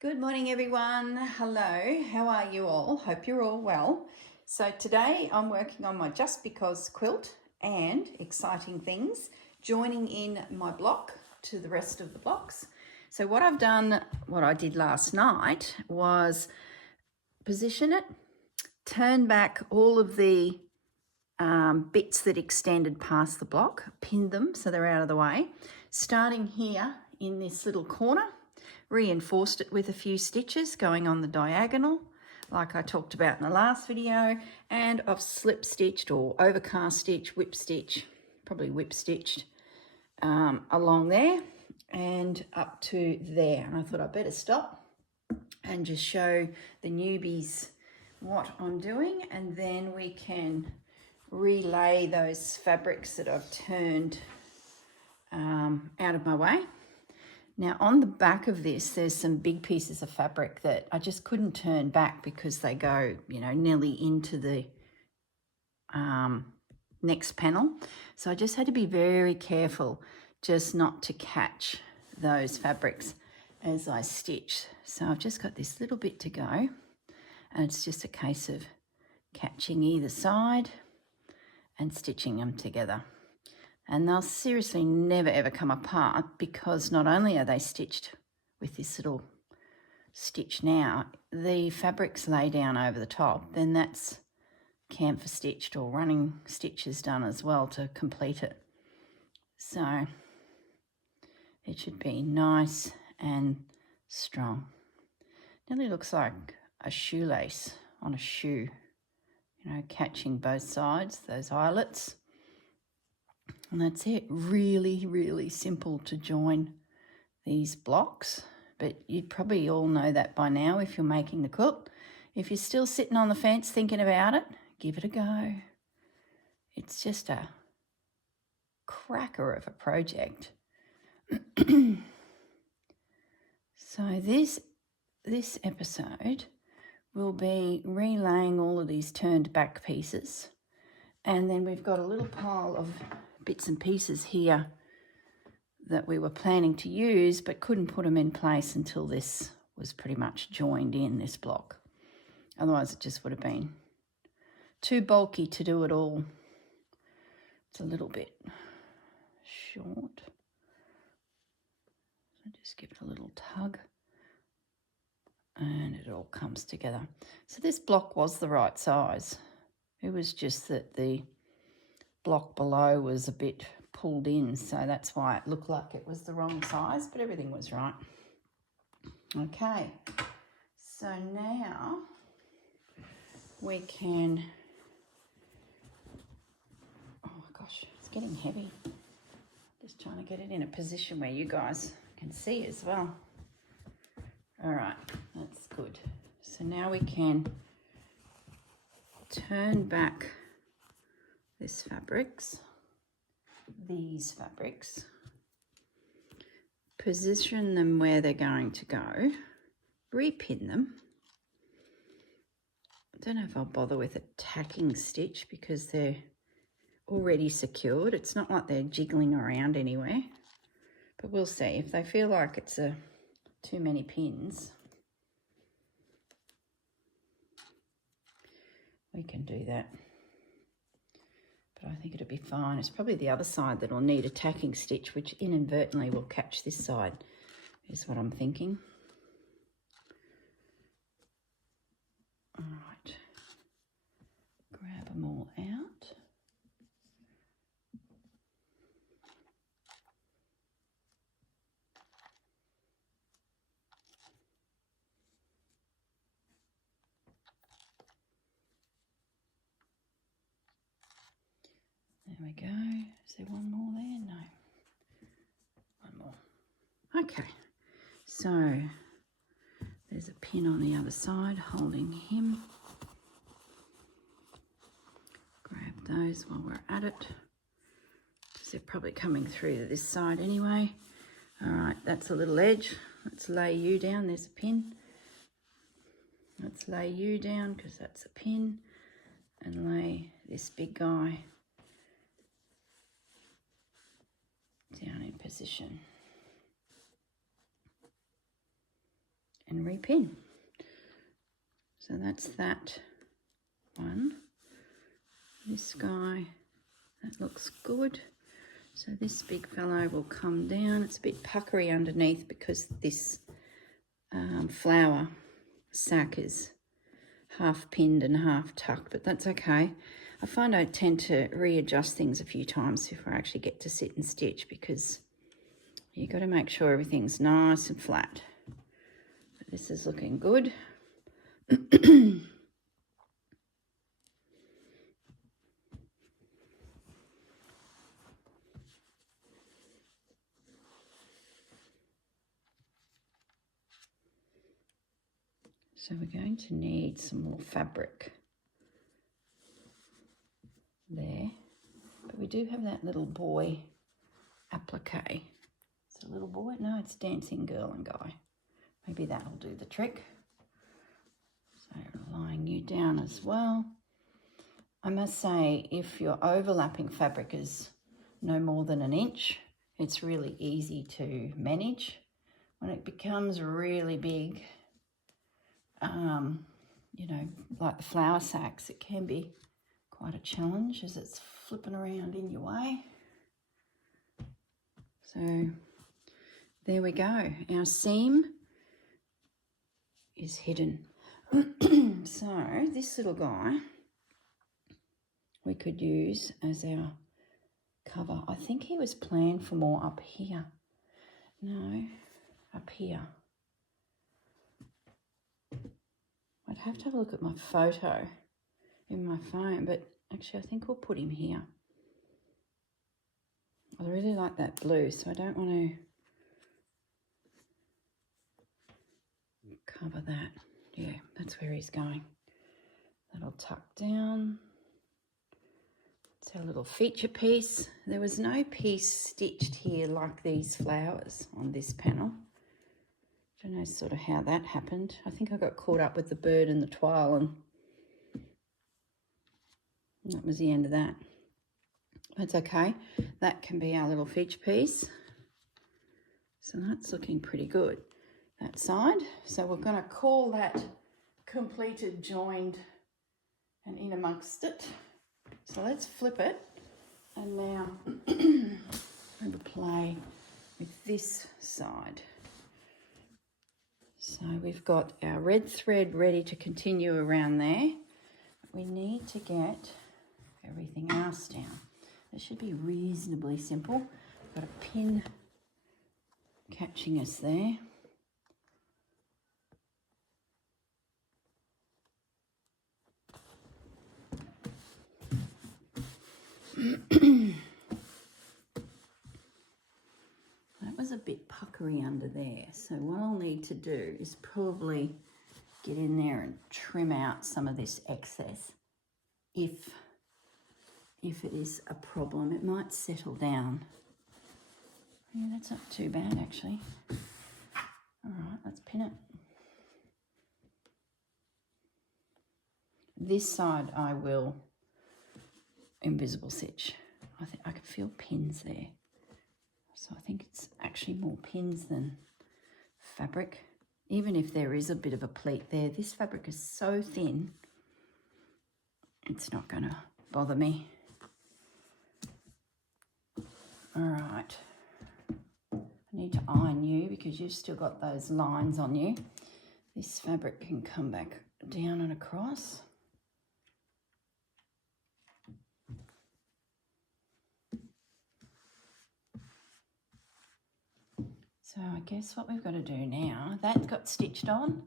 Good morning, everyone. Hello, how are you all? Hope you're all well. So today I'm working on my Just Because quilt and exciting things, joining in my block to the rest of the blocks. So what I've done, what I did last night was position it, turn back all of the bits that extended past the block, pinned them so they're out of the way, starting here in this little corner. Reinforced it with a few stitches going on the diagonal like I talked about in the last video, and I've slip stitched or overcast stitch, whip stitch, probably whip stitched along there and up to there. And I thought I'd better stop and just show the newbies what I'm doing, and then we can relay those fabrics that I've turned out of my way. Now on the back of this, there's some big pieces of fabric that I just couldn't turn back because they go, nearly into the next panel. So I just had to be very careful just not to catch those fabrics as I stitch. So I've just got this little bit to go, and it's just a case of catching either side and stitching them together. And they'll seriously never ever come apart, because not only are they stitched with this little stitch now, the fabrics lay down over the top, then that's camphor stitched or running stitches done as well to complete it. So it should be nice and strong. Nearly looks like a shoelace on a shoe, catching both sides, those eyelets. And that's it. Really, really simple to join these blocks, but you'd probably all know that by now if you're making the quilt. If you're still sitting on the fence thinking about it, give it a go. It's just a cracker of a project. So this episode will be relaying all of these turned back pieces, and then we've got a little pile of bits and pieces here that we were planning to use but couldn't put them in place until this was pretty much joined in, this block. Otherwise it just would have been too bulky to do it all. It's a little bit short. So just give it a little tug and it all comes together. So this block was the right size. It was just that the block below was a bit pulled in, so that's why it looked like it was the wrong size, but everything was right. Okay, so now we can, oh my gosh, it's getting heavy. Just trying to get it in a position where you guys can see as well. All right, that's good. So now we can turn back these fabrics, position them where they're going to go, repin them. I don't know if I'll bother with a tacking stitch because they're already secured. It's not like they're jiggling around anywhere, but we'll see. If they feel like it's too many pins, we can do that. But I think it'll be fine. It's probably the other side that will need a tacking stitch, which inadvertently will catch this side, is what I'm thinking. All right, grab them all out. There we go. Is there one more there? No. One more. Okay. So there's a pin on the other side holding him. Grab those while we're at it, because they're probably coming through to this side anyway. All right, that's a little edge. Let's lay you down. There's a pin. Let's lay you down because that's a pin, and lay this big guy down in position. and repin. So that's that one. This guy, that looks good. So this big fellow will come down. It's a bit puckery underneath because this flower sack is half pinned and half tucked, but that's okay. I find I tend to readjust things a few times before I actually get to sit and stitch, because you've got to make sure everything's nice and flat. But this is looking good. So we're going to need some more fabric there. But we do have that little boy applique. It's a little boy? No, it's dancing girl and guy. Maybe that'll do the trick. So lying you down as well. I must say, if your overlapping fabric is no more than an inch, it's really easy to manage. When it becomes really big, you know, like the flower sacks, it can be quite a challenge as it's flipping around in your way. So there we go. Our seam is hidden. So this little guy we could use as our cover. I think he was planned for more up here. No, up here. I'd have to have a look at my photo in my phone, but actually I think we'll put him here. I really like that blue, so I don't want to cover that. Yeah, that's where he's going. That'll tuck down. It's our little feature piece. There was no piece stitched here like these flowers on this panel. Don't know sort of how that happened. I think I got caught up with the bird and the twirl, and that was the end of that. That's okay. That can be our little feature piece. So that's looking pretty good, that side. So we're going to call that completed, joined, and in amongst it. So let's flip it, and now have a play with this side. So we've got our red thread ready to continue around there. We need to get everything else down. It should be reasonably simple. Got a pin catching us there. That was a bit puckery under there, so what I'll need to do is probably get in there and trim out some of this excess. If it is a problem, it might settle down. Yeah, that's not too bad actually. All right, let's pin it. This side I will invisible stitch. I think I can feel pins there. So I think it's actually more pins than fabric. Even if there is a bit of a pleat there, this fabric is so thin, it's not going to bother me. All right. I need to iron you because you've still got those lines on you. This fabric can come back down and across. So I guess what we've got to do now, that got stitched on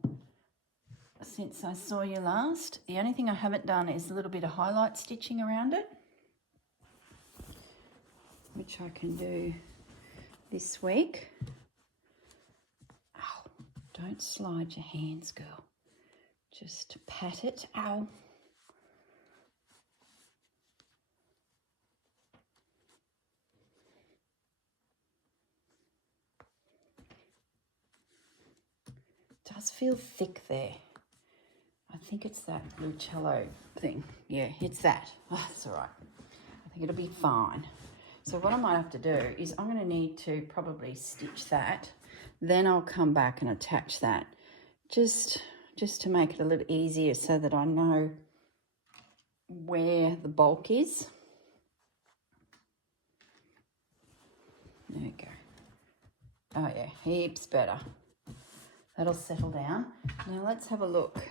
since I saw you last. The only thing I haven't done is a little bit of highlight stitching around it, which I can do this week. Ow, don't slide your hands, girl. Just pat it. Ow. Does feel thick there. I think it's that blue cello thing. Yeah, it's that. Oh, that's all right. I think it'll be fine. So what I might have to do is I'm going to need to probably stitch that. Then I'll come back and attach that just to make it a little easier so that I know where the bulk is. There we go. Oh yeah, heaps better. That'll settle down. Now let's have a look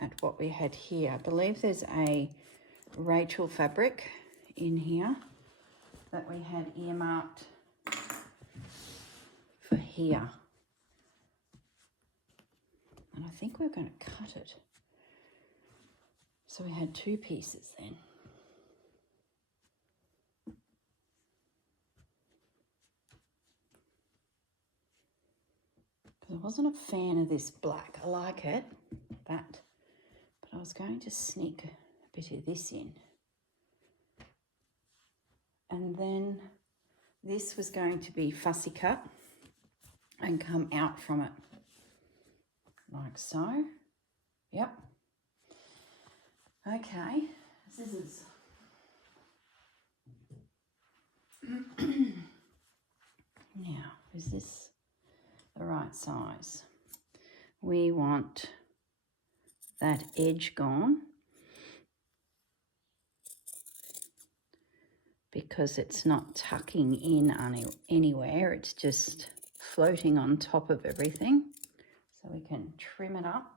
at what we had here. I believe there's a Rachel fabric in here that we had earmarked for here. And I think we're going to cut it. So we had two pieces then. I wasn't a fan of this black. I like it, but I was going to sneak a bit of this in. And then this was going to be fussy cut and come out from it, like so. Yep. Okay, scissors. Now, is this the right size? We want that edge gone because it's not tucking in anywhere, it's just floating on top of everything. So we can trim it up.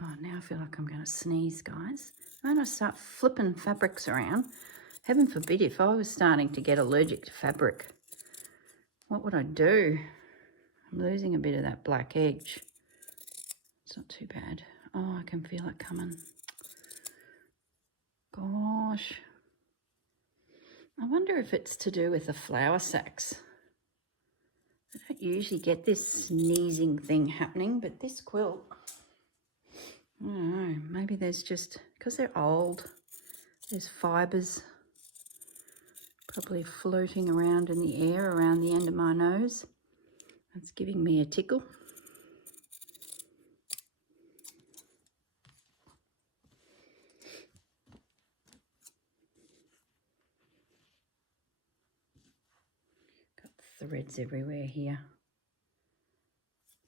Oh, now I feel like I'm going to sneeze, guys. When I start flipping fabrics around, heaven forbid if I was starting to get allergic to fabric, what would I do? I'm losing a bit of that black edge. It's not too bad. Oh, I can feel it coming. Gosh. I wonder if it's to do with the flour sacks. I don't usually get this sneezing thing happening, but this quilt, I don't know, maybe there's just, because they're old, there's fibres probably floating around in the air around the end of my nose. It's giving me a tickle. Got threads everywhere here.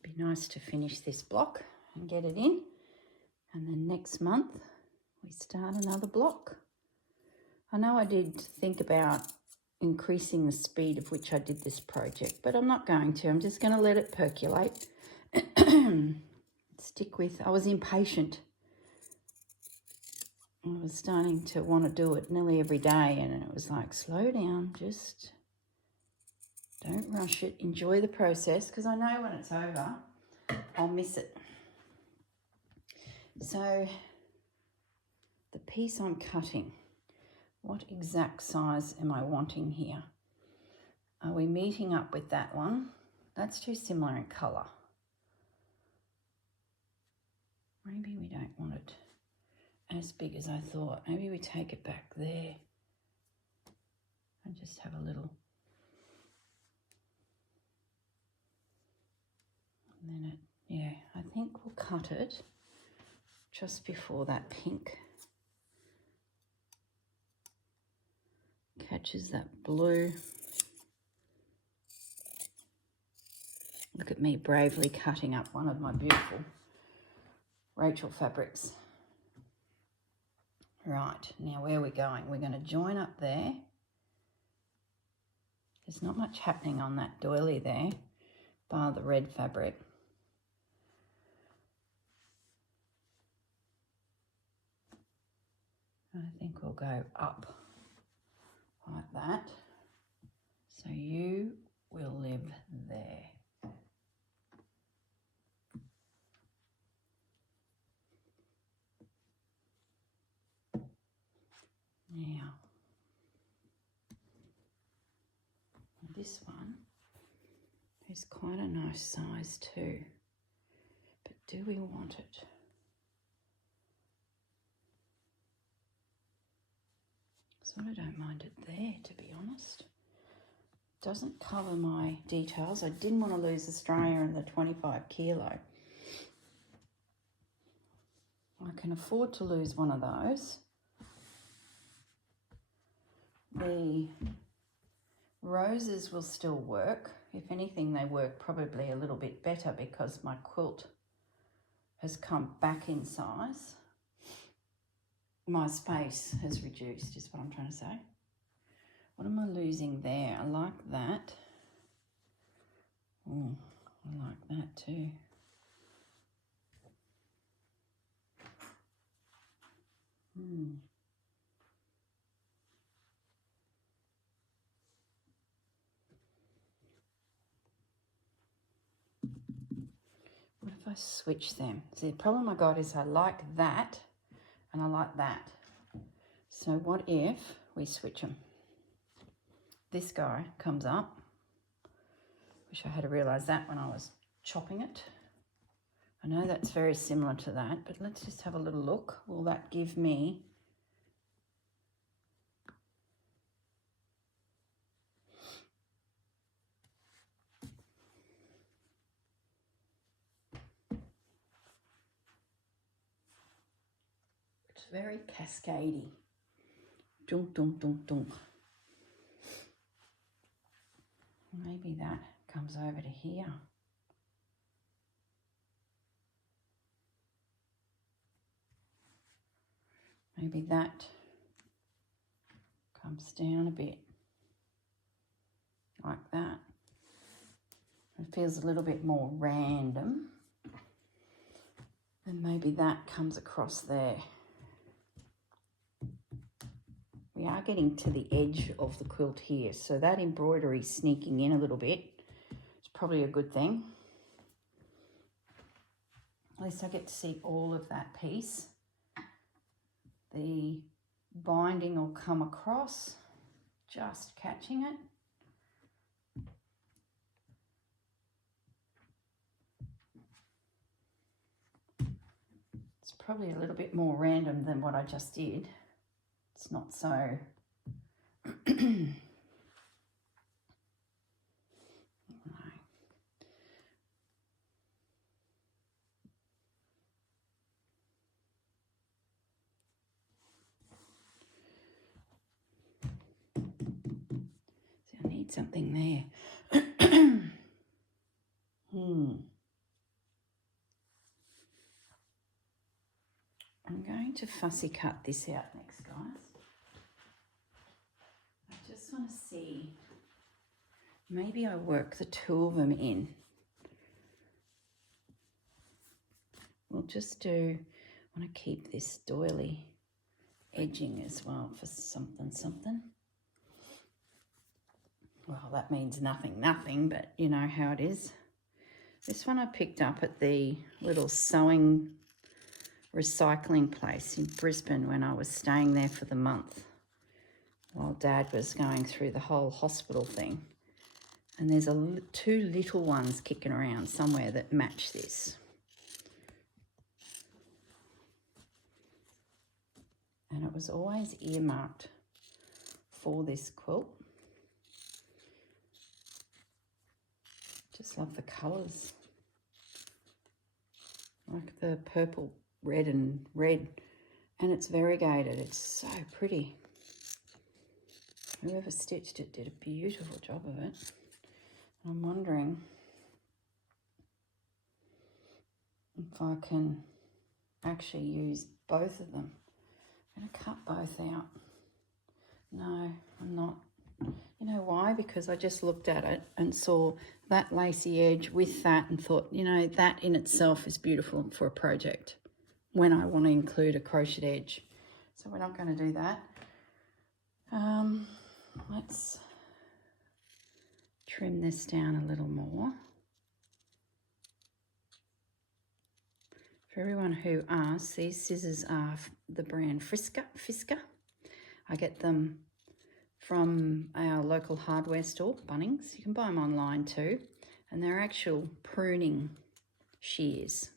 Be nice to finish this block and get it in. And then next month we start another block. I know I did think about increasing the speed of which I did this project, but I'm not going to. I'm just going to let it percolate. Stick with, I was impatient. I was starting to want to do it nearly every day, and it was like, slow down, just don't rush it. Enjoy the process, because I know when it's over, I'll miss it. So the piece I'm cutting, what exact size am I wanting here? Are we meeting up with that one? That's too similar in colour. Maybe we don't want it as big as I thought. Maybe we take it back there and just have a little. And then yeah, I think we'll cut it just before that pink catches that blue. Look at me bravely cutting up one of my beautiful Rachel fabrics. Right, now where are we going? We're going to join up there. There's not much happening on that doily there, bar the red fabric. I think we'll go up like that. So you will live there. Now, this one is quite a nice size too, but do we want it? So I don't mind it there, to be honest. Doesn't cover my details. I didn't want to lose Australia and the 25 kilo. I can afford to lose one of those. The Roses will still work. If anything, they work probably a little bit better because my quilt has come back in size. My space has reduced is what I'm trying to say. What am I losing there? I like that. Oh, I like that too. What if I switch them? See, the problem I got is I like that and I like that. So what if we switch them? This guy comes up. Wish I had realised that when I was chopping it. I know that's very similar to that, but let's just have a little look. Will that give me it's very cascadey. Dunk, dunk, dunk, dunk. Maybe that comes over to here. Maybe that comes down a bit, like that. It feels a little bit more random. And maybe that comes across there. We are getting to the edge of the quilt here, so that embroidery sneaking in a little bit is probably a good thing. At least I get to see all of that piece. The binding will come across, just catching it. It's probably a little bit more random than what I just did. It's not so See, I need something there. I'm going to fussy cut this out next, guys. I just want to see, maybe I work the two of them in. We'll just do, I want to keep this doily edging as well for something. Well, that means nothing, but you know how it is. This one I picked up at the little sewing recycling place in Brisbane when I was staying there for the month while Dad was going through the whole hospital thing. And there's two little ones kicking around somewhere that match this. And it was always earmarked for this quilt. Just love the colours. Like the purple, red and red. And it's variegated. It's so pretty. Whoever stitched it did a beautiful job of it. I'm wondering if I can actually use both of them. I'm going to cut both out. No, I'm not. You know why? Because I just looked at it and saw that lacy edge with that and thought, you know, that in itself is beautiful for a project when I want to include a crochet edge. So we're not going to do that. Let's trim this down a little more. For everyone who asks, these scissors are the brand Fisker. I get them from our local hardware store, Bunnings. You can buy them online too. And they're actual pruning shears.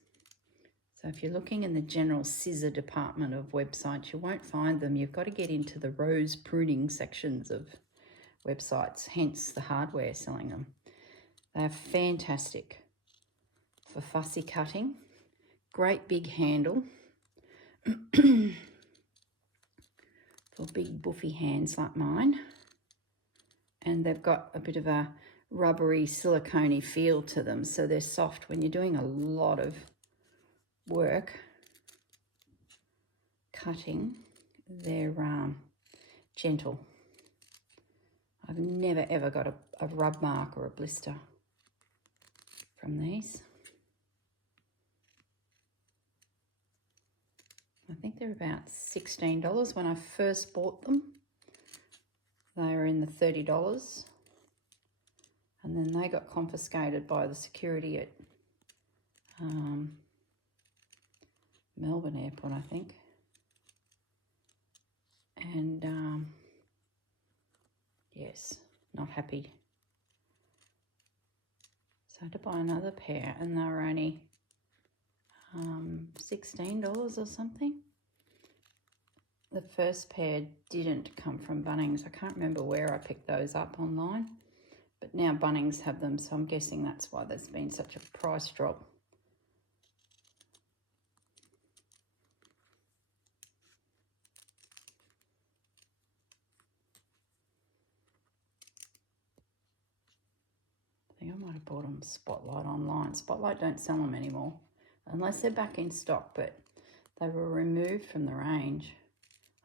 So if you're looking in the general scissor department of websites, you won't find them. You've got to get into the rose pruning sections of websites, hence the hardware selling them. They're fantastic for fussy cutting. Great big handle for big buffy hands like mine. and they've got a bit of a rubbery silicone-y feel to them, so they're soft when you're doing a lot of work cutting. They're gentle. I've never ever got a rub mark or a blister from these. I think they're about $16 when I first bought them. They were in the $30, and then they got confiscated by the security at Melbourne Airport, I think. And yes, not happy. So I had to buy another pair, and they were only $16 or something. The first pair didn't come from Bunnings. I can't remember where I picked those up online, but now Bunnings have them, so I'm guessing that's why there's been such a price drop. I think I might have bought them Spotlight online. Spotlight don't sell them anymore, unless they're back in stock, but they were removed from the range.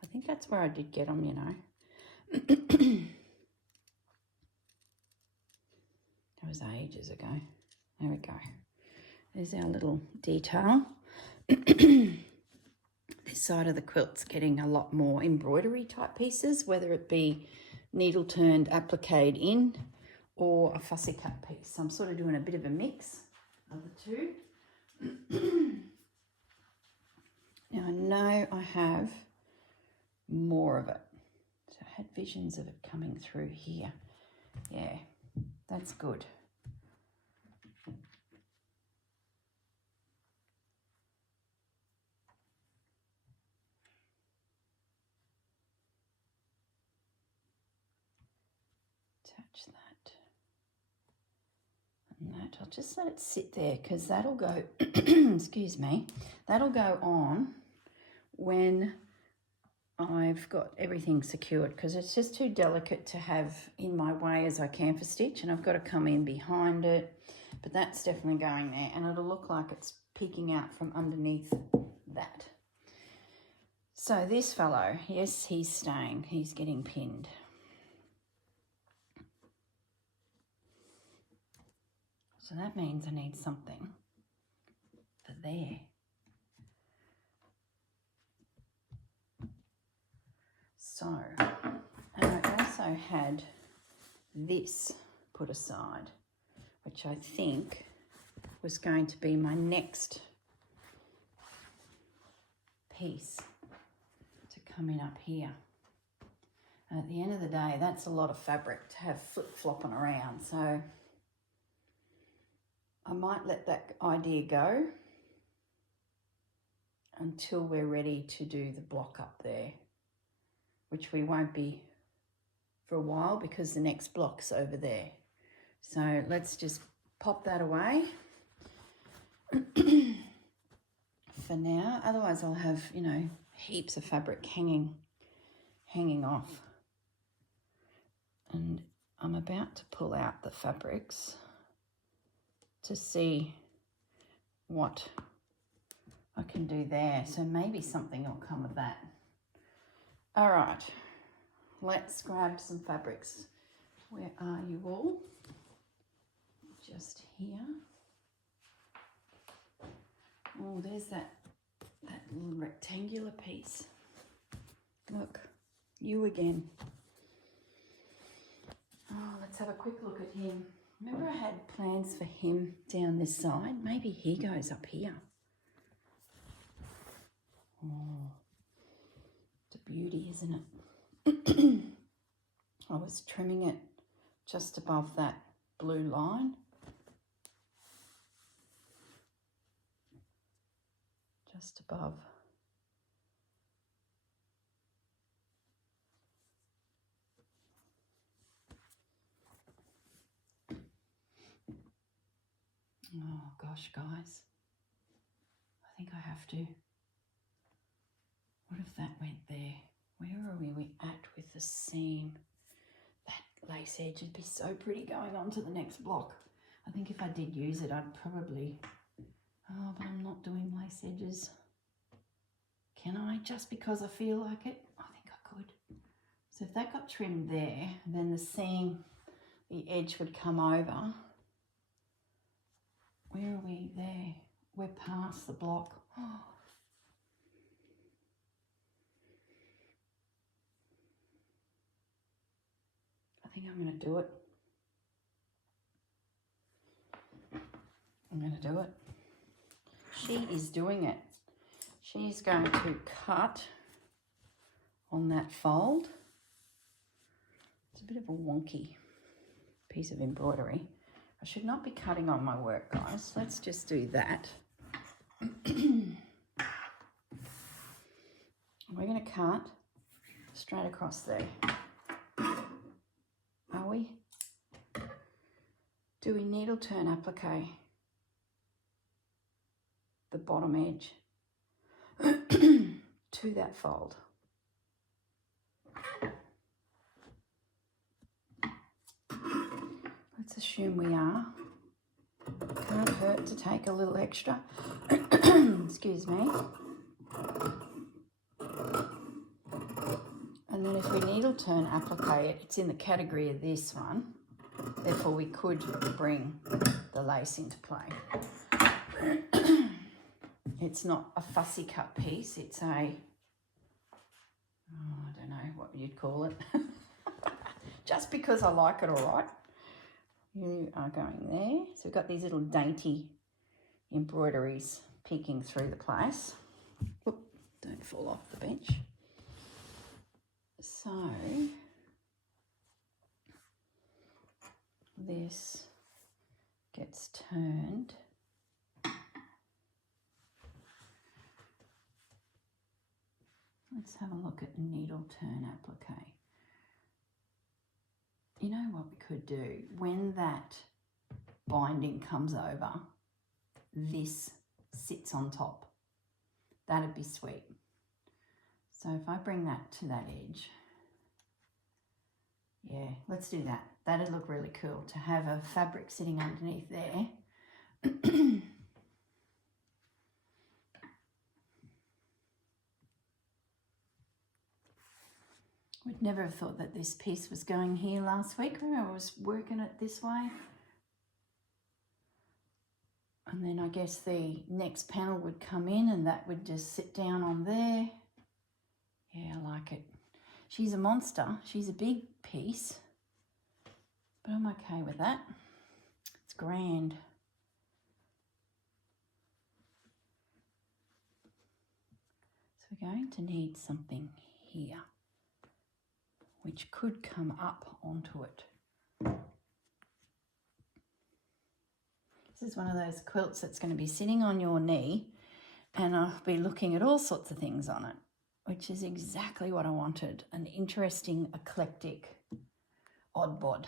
I think that's where I did get them, you know. That was ages ago. There we go. There's our little detail. This side of the quilt's getting a lot more embroidery type pieces, whether it be needle turned appliqued in or a fussy cut piece. So I'm sort of doing a bit of a mix of the two. Now I know I have more of it. So I had visions of it coming through here. Yeah, that's good. Touch that. And that, I'll just let it sit there because that'll go, excuse me, that'll go on when I've got everything secured, because it's just too delicate to have in my way as I canvas stitch, and I've got to come in behind it. But that's definitely going there, and it'll look like it's peeking out from underneath that. So this fellow, yes, he's staying. He's getting pinned. So that means I need something for there. So, and I also had this put aside, which I think was going to be my next piece to come in up here. And at the end of the day, that's a lot of fabric to have flip-flopping around, so I might let that idea go until we're ready to do the block up there, which we won't be for a while because the next block's over there. So let's just pop that away for now. Otherwise I'll have, you know, heaps of fabric hanging off. And I'm about to pull out the fabrics to see what I can do there. So maybe something will come of that. All right, let's grab some fabrics. Where are you all? Just here. Oh, there's that little rectangular piece. Look, you again. Oh, let's have a quick look at him. Remember I had plans for him down this side? Maybe he goes up here. Oh, it's a beauty, isn't it? I was trimming it just above that blue line. Just above. Oh gosh, guys, I think I have to. What if that went there? Where are we at with the seam? That lace edge. It'd be so pretty going on to the next block. I think if I did use it, I'd probably, oh, but I'm not doing lace edges. Can I? Just because I feel like it? I think I could. So if that got trimmed there, then the seam, the edge would come over. Where are we? There. We're past the block. Oh. I think I'm going to do it. I'm going to do it. She is doing it. She's going to cut on that fold. It's a bit of a wonky piece of embroidery. I should not be cutting on my work, guys. Let's just do that. We're going to cut straight across there. Are we? Do we needle turn applique the bottom edge to that fold? Let's assume we are. Can't hurt to take a little extra. Excuse me. And then if we needle turn applique it, it's in the category of this one. Therefore we could bring the lace into play. It's not a fussy cut piece, it's a, I don't know what you'd call it. Just because I like it, all right. You are going there. So we've got these little dainty embroideries peeking through the place. Whoop, don't fall off the bench. So this gets turned. Let's have a look at needle turn applique. You know what we could do? When that binding comes over, this sits on top. That'd be sweet. So if I bring that to that edge, yeah, let's do that. That'd look really cool to have a fabric sitting underneath there. Would never have thought that this piece was going here last week when I was working it this way. And then I guess the next panel would come in and that would just sit down on there. Yeah, I like it. She's a monster. She's a big piece, but I'm okay with that. It's grand. So we're going to need something here, which could come up onto it. This is one of those quilts that's going to be sitting on your knee and I'll be looking at all sorts of things on it, which is exactly what I wanted. An interesting, eclectic, odd bod.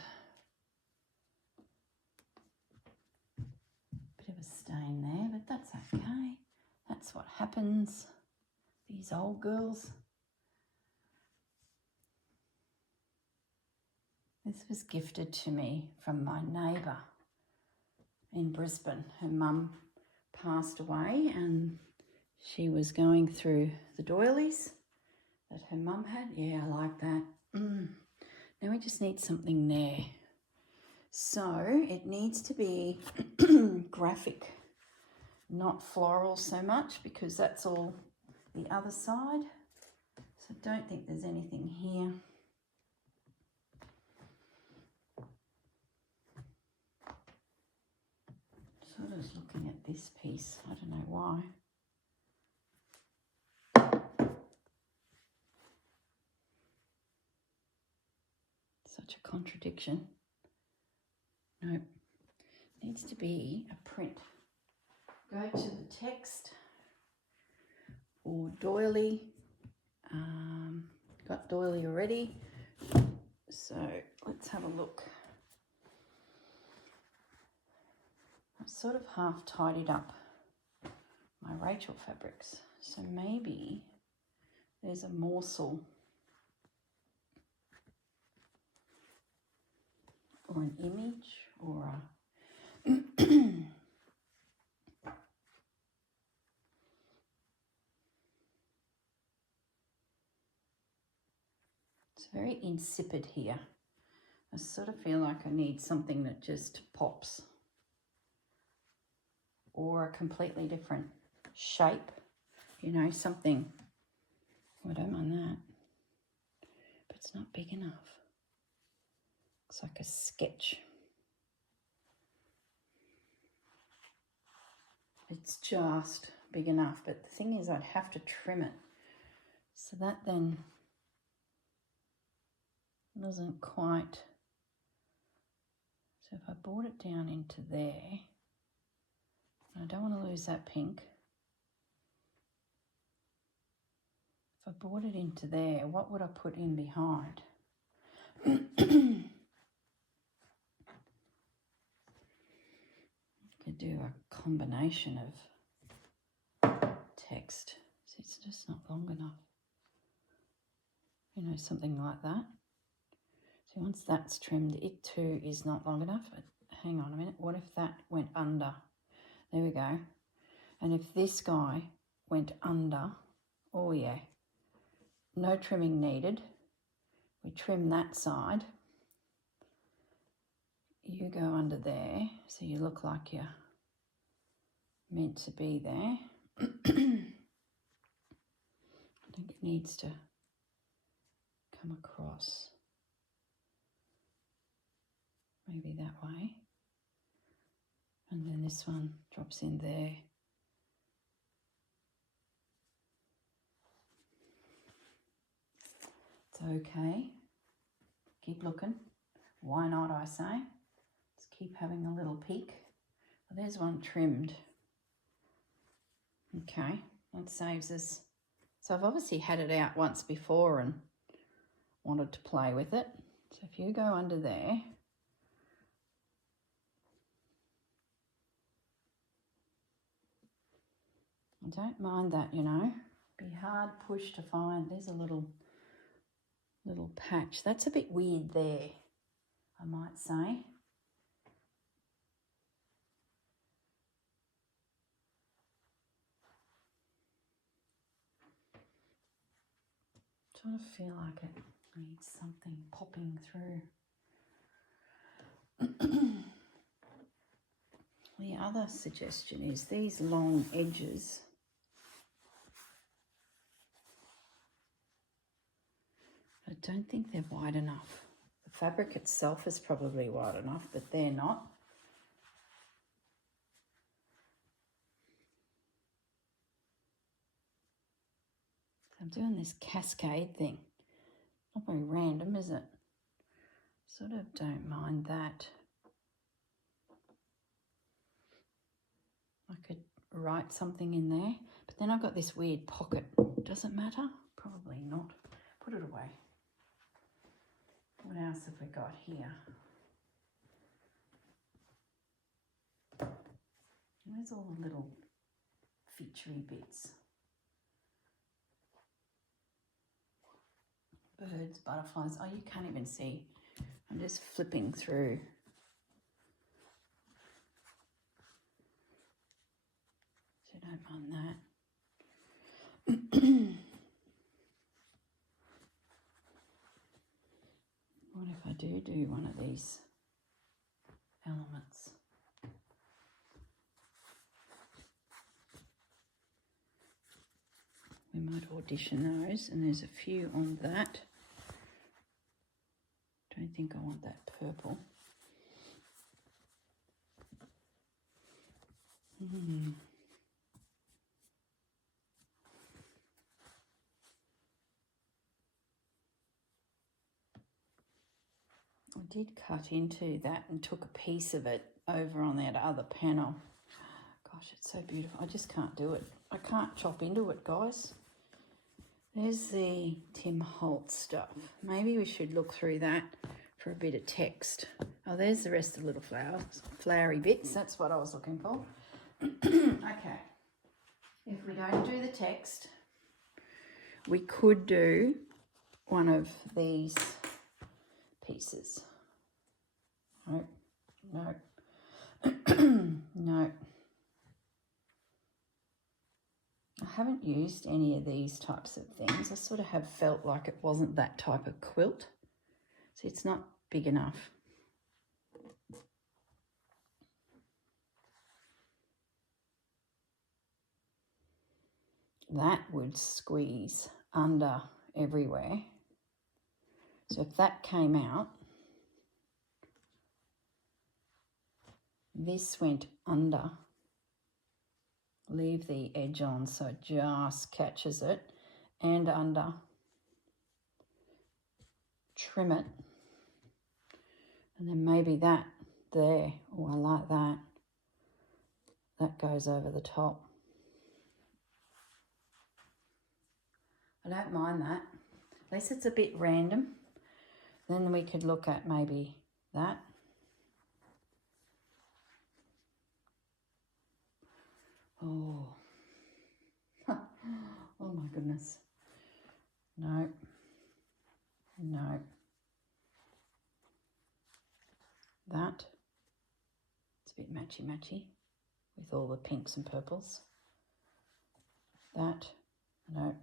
Bit of a stain there, but that's okay. That's what happens. These old girls. This was gifted to me from my neighbour in Brisbane. Her mum passed away and she was going through the doilies that her mum had. Yeah, I like that. Now we just need something there. So it needs to be graphic, not floral so much, because that's all the other side. So I don't think there's anything here. Sort of looking at this piece, I don't know why. Such a contradiction. Nope. Needs to be a print. Go to the text or doily. Got doily already. So let's have a look. I've sort of half tidied up my Rachel fabrics. So maybe there's a morsel or an image or a it's very insipid here. I sort of feel like I need something that just pops, or a completely different shape, you know, something. I don't mind that, but it's not big enough. It's like a sketch. It's just big enough, but the thing is I'd have to trim it. So that then doesn't quite, so if I brought it down into there, I don't want to lose that pink. If I brought it into there, what would I put in behind? Could do a combination of text. See, it's just not long enough. You know, something like that. So once that's trimmed, it too is not long enough. But hang on a minute, what if that went under? There we go. And if this guy went under, oh yeah, no trimming needed. We trim that side. You go under there, so you look like you're meant to be there. I think it needs to come across. Maybe that way. And then this one drops in there. It's okay. Keep looking. Why not, I say? Let's keep having a little peek. Well, there's one trimmed. Okay, that saves us. So I've obviously had it out once before and wanted to play with it. So if you go under there, I don't mind that, you know. Be hard push to find. There's a little patch. That's a bit weird there, I might say. Sort of feel like it needs something popping through. The other suggestion is these long edges. I don't think they're wide enough. The fabric itself is probably wide enough, but they're not. I'm doing this cascade thing. Not very random, is it? Sort of don't mind that. I could write something in there, but then I've got this weird pocket. Does it matter? Probably not. Put it away. What else have we got here? Where's all the little featurey bits? Birds, butterflies. Oh, you can't even see. I'm just flipping through. So don't mind that. What if I do one of these elements? We might audition those, and there's a few on that. Don't think I want that purple. I did cut into that and took a piece of it over on that other panel. Gosh, it's so beautiful. I just can't do it. I can't chop into it, guys. There's the Tim Holtz stuff. Maybe we should look through that for a bit of text. Oh, there's the rest of the little flowers, flowery bits. That's what I was looking for. Okay. If we don't do the text, we could do one of these pieces. No, no, no. I haven't used any of these types of things. I sort of have felt like it wasn't that type of quilt. See, it's not big enough. That would squeeze under everywhere. So if that came out, this went under. Leave the edge on so it just catches it, and under. Trim it, and then maybe that there. Oh, I like that. That goes over the top. I don't mind that. At least it's a bit random. Then we could look at maybe that. Oh. Oh my goodness. No. No. That. It's a bit matchy-matchy with all the pinks and purples. That. No.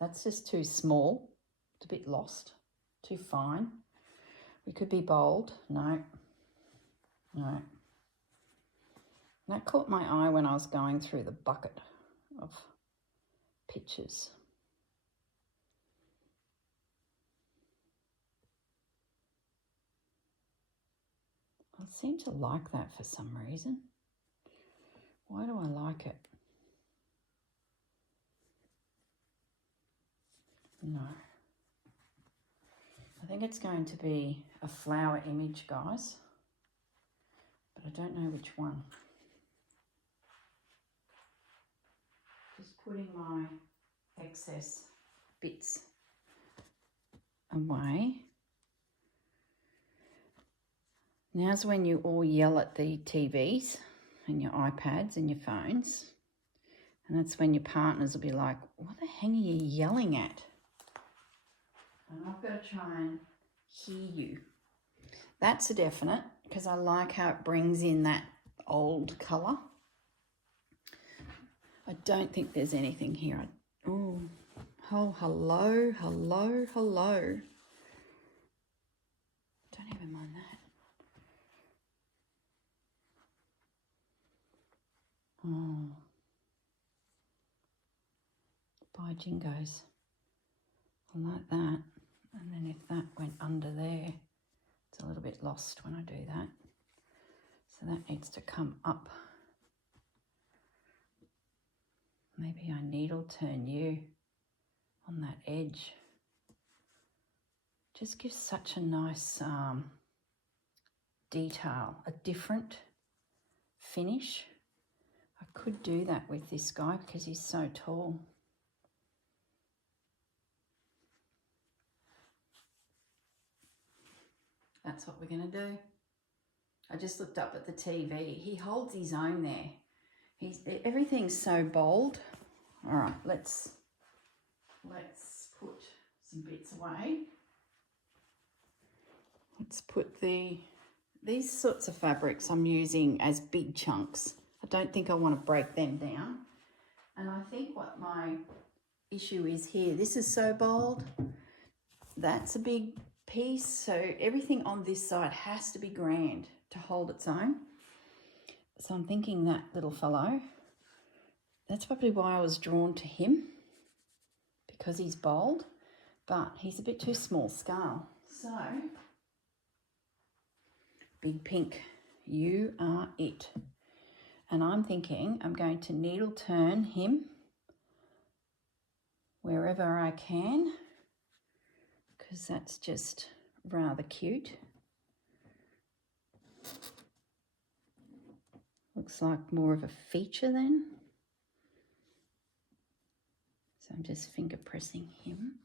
That's just too small. It's a bit lost. Too fine. We could be bold. No. No. That caught my eye when I was going through the bucket of pictures. I seem to like that for some reason. Why do I like it? No. I think it's going to be a flower image, guys, but I don't know which one. Just putting my excess bits away. Now's when you all yell at the TVs and your iPads and your phones. And that's when your partners will be like, what the hell are you yelling at? And I've got to try and hear you. That's a definite, because I like how it brings in that old colour. I don't think there's anything here. Oh, hello, hello, hello. Don't even mind that. Oh. By Jingos. I like that. And then if that went under there, it's a little bit lost when I do that. So that needs to come up. Maybe I needle turn you on that edge. Just gives such a nice detail, a different finish. I could do that with this guy because he's so tall. That's what we're going to do. I just looked up at the TV. He holds his own there. Everything's so bold. All right, let's put some bits away. Let's put these sorts of fabrics I'm using as big chunks. I don't think I want to break them down. And I think what my issue is here, this is so bold. That's a big piece, so everything on this side has to be grand to hold its own. So I'm thinking that little fellow, that's probably why I was drawn to him, because he's bold, but he's a bit too small scale. So, big pink, you are it. And I'm thinking I'm going to needle turn him wherever I can, because that's just rather cute. Looks like more of a feature then. So I'm just finger pressing him.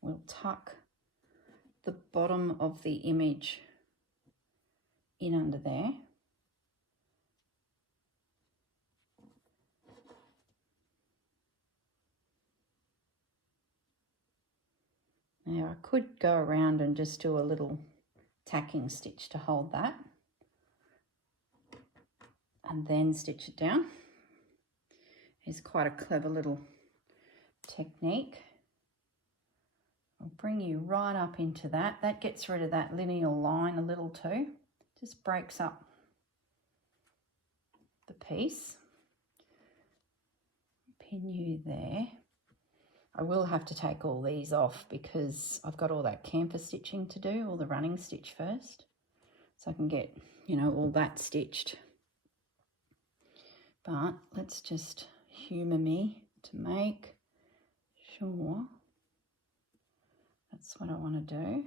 We'll tuck the bottom of the image in under there. Now I could go around and just do a little tacking stitch to hold that, and then stitch it down. It's quite a clever little technique. I'll bring you right up into that. That gets rid of that lineal line a little too. Just breaks up the piece. Pin you there. I will have to take all these off because I've got all that camphor stitching to do, all the running stitch first, so I can get, you know, all that stitched. But let's just humour me to make sure that's what I want to do.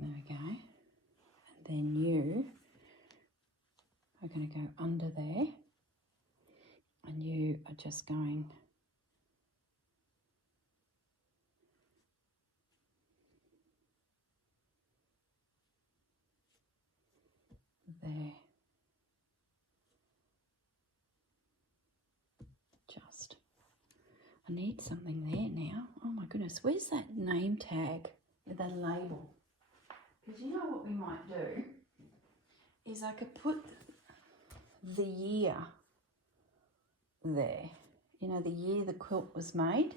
There we go. And then you are going to go under there, and you are just going there. Just. I need something there now. Oh my goodness, where's that name tag with that label? Because you know what we might do is I could put the year there. You know, the year the quilt was made,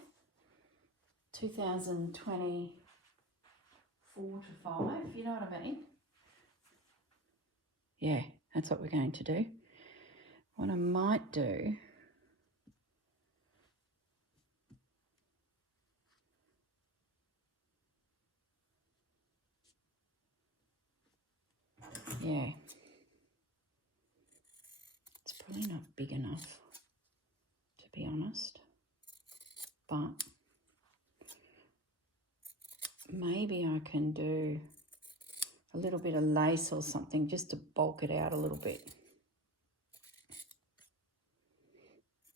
2024 to 5, you know what I mean? Yeah, that's what we're going to do. What I might do, yeah, it's probably not big enough, to be honest, but maybe I can do a little bit of lace or something just to bulk it out a little bit.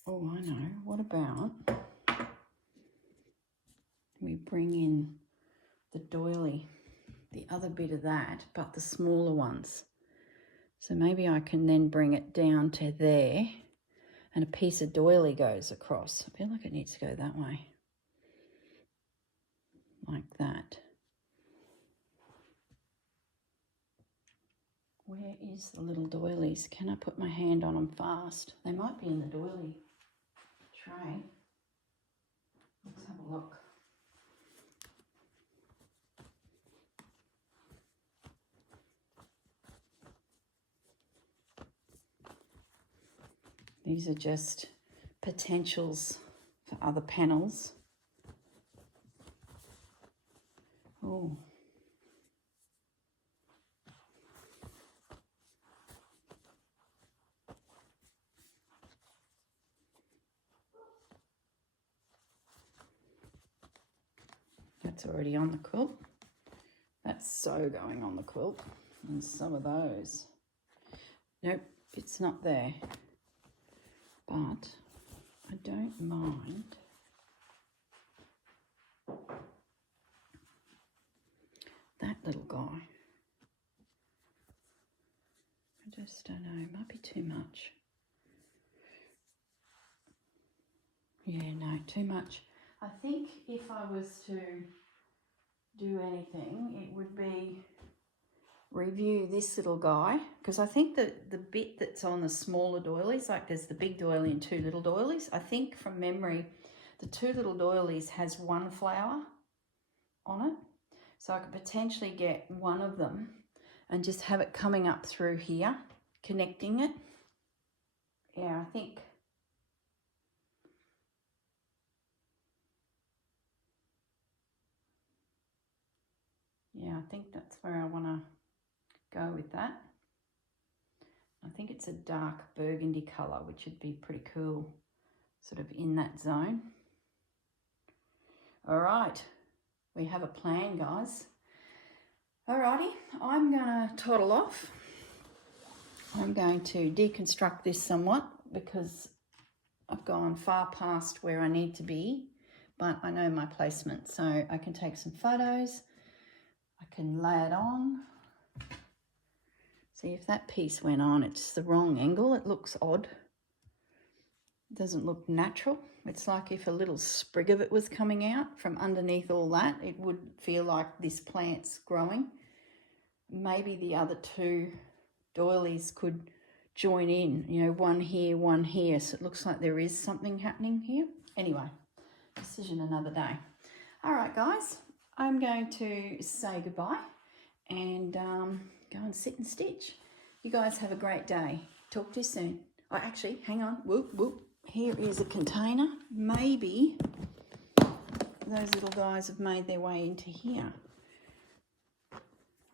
Oh, I know. What about we bring in the doily, the other bit of that, but the smaller ones. So maybe I can then bring it down to there and a piece of doily goes across. I feel like it needs to go that way. Like that. Where is the little doilies? Can I put my hand on them fast? They might be in the doily tray. Let's have a look. These are just potentials for other panels. Oh. That's already on the quilt. That's so going on the quilt. And some of those. Nope, it's not there. But I don't mind. That little guy. I just don't know, it might be too much. Yeah, no, too much. I think if I was to do anything, it would be review this little guy, because I think that the bit that's on the smaller doilies, like there's the big doily and two little doilies, I think from memory, the two little doilies has one flower on it. So I could potentially get one of them and just have it coming up through here, connecting it. Yeah, I think. Yeah, I think that's where I want to go with that. I think it's a dark burgundy colour, which would be pretty cool, sort of in that zone. All right, we have a plan, guys. Alrighty, I'm gonna toddle off. I'm going to deconstruct this somewhat because I've gone far past where I need to be, but I know my placement, so I can take some photos, I can lay it on, See if that piece went on. It's the wrong angle. It looks odd. It doesn't look natural. It's like if a little sprig of it was coming out from underneath all that, it would feel like this plant's growing. Maybe the other two doilies could join in, you know, one here, so it looks like there is something happening here. Anyway, decision another day. All right, guys, I'm going to say goodbye and go and sit and stitch. You guys have a great day. Talk to you soon. Oh, actually, hang on. Whoop, whoop. Here is a container. Maybe those little guys have made their way into here.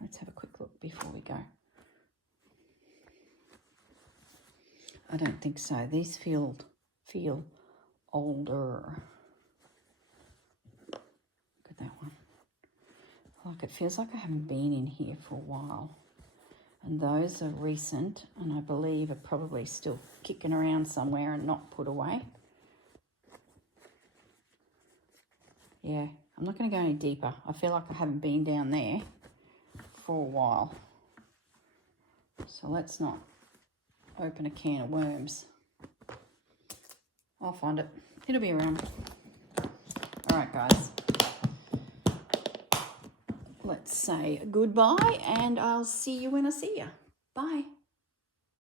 Let's have a quick look before we go. I don't think so. These feel older. Look at that one. Like it feels like I haven't been in here for a while. And those are recent and I believe are probably still kicking around somewhere and not put away. Yeah, I'm not going to go any deeper. I feel like I haven't been down there for a while. So let's not open a can of worms. I'll find it. It'll be around. All right, guys. Let's say goodbye and I'll see you when I see you. Bye.